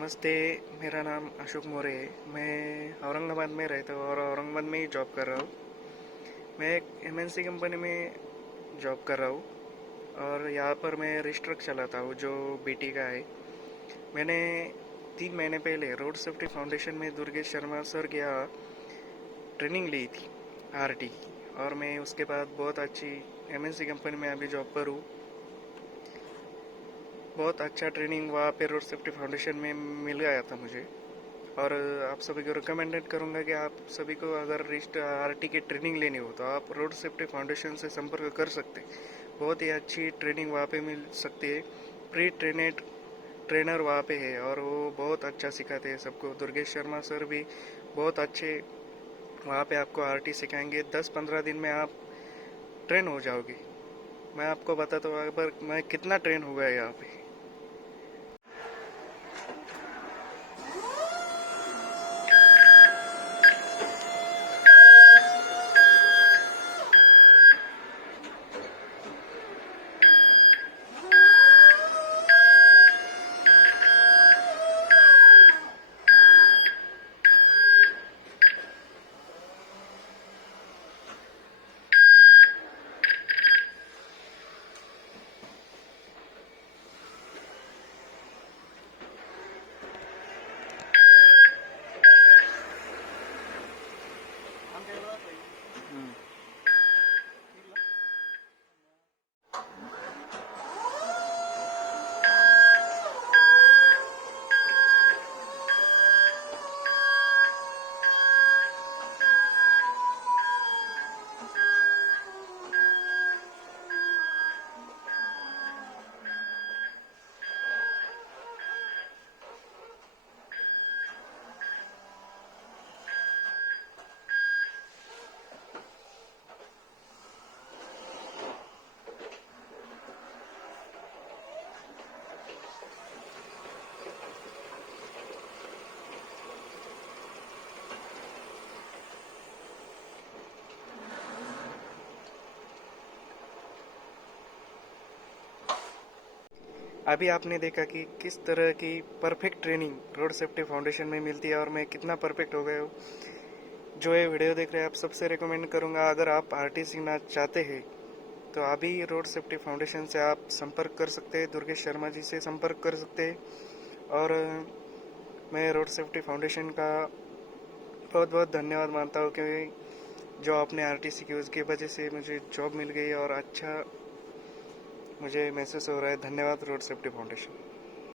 नमस्ते। मेरा नाम अशोक मोरे है। मैं औरंगाबाद में रहता हूँ और औरंगाबाद में ही जॉब कर रहा हूँ। मैं एक एमएनसी कंपनी में जॉब कर रहा हूँ और यहाँ पर मैं रिस्ट ट्रक चलाता हूँ जो बीटी का है। मैंने 3 महीने पहले रोड सेफ्टी फाउंडेशन में दुर्गेश शर्मा सर की यहाँ ट्रेनिंग ली थी, आरटी की, और मैं उसके बाद बहुत अच्छी एमएनसी कंपनी में अभी जॉब पर हूँ। बहुत अच्छा ट्रेनिंग वहाँ पे रोड सेफ्टी फाउंडेशन में मिल गया था मुझे। और आप सभी को रिकमेंडेड करूंगा कि आप सभी को अगर रिस्ट आरटी की ट्रेनिंग लेनी हो तो आप रोड सेफ्टी फाउंडेशन से संपर्क कर सकते हैं। बहुत ही अच्छी ट्रेनिंग वहाँ पे मिल सकती है। प्री ट्रेनेड ट्रेनर वहाँ पे है और वो बहुत अच्छा सिखाते हैं सबको। दुर्गेश शर्मा सर भी बहुत अच्छे वहाँ पे आपको आरटी सिखाएंगे। 10-15 दिन में आप ट्रेन हो जाओगे। मैं आपको बताता हूँ पर मैं कितना ट्रेन हुआ है यहाँ पे। अभी आपने देखा कि किस तरह की perfect training road safety foundation में मिलती है और मैं कितना परफेक्ट हो गया हूँ। जो ये वीडियो देख रहे हैं आप सबसे रिकमेंड करूँगा, अगर आप आरटी सीखना चाहते हैं तो अभी रोड सेफ्टी फाउंडेशन से आप संपर्क कर सकते हैं, दुर्गेश शर्मा जी से संपर्क कर सकते हैं। और मैं रोड सेफ्टी फाउंडेशन का बहुत बहुत धन्यवाद मानता हूँ कि जो आपने आरटी सीखी उसकी वजह से मुझे जॉब मिल गई और अच्छा मुझे महसूस हो रहा है। धन्यवाद रोड सेफ्टी फाउंडेशन।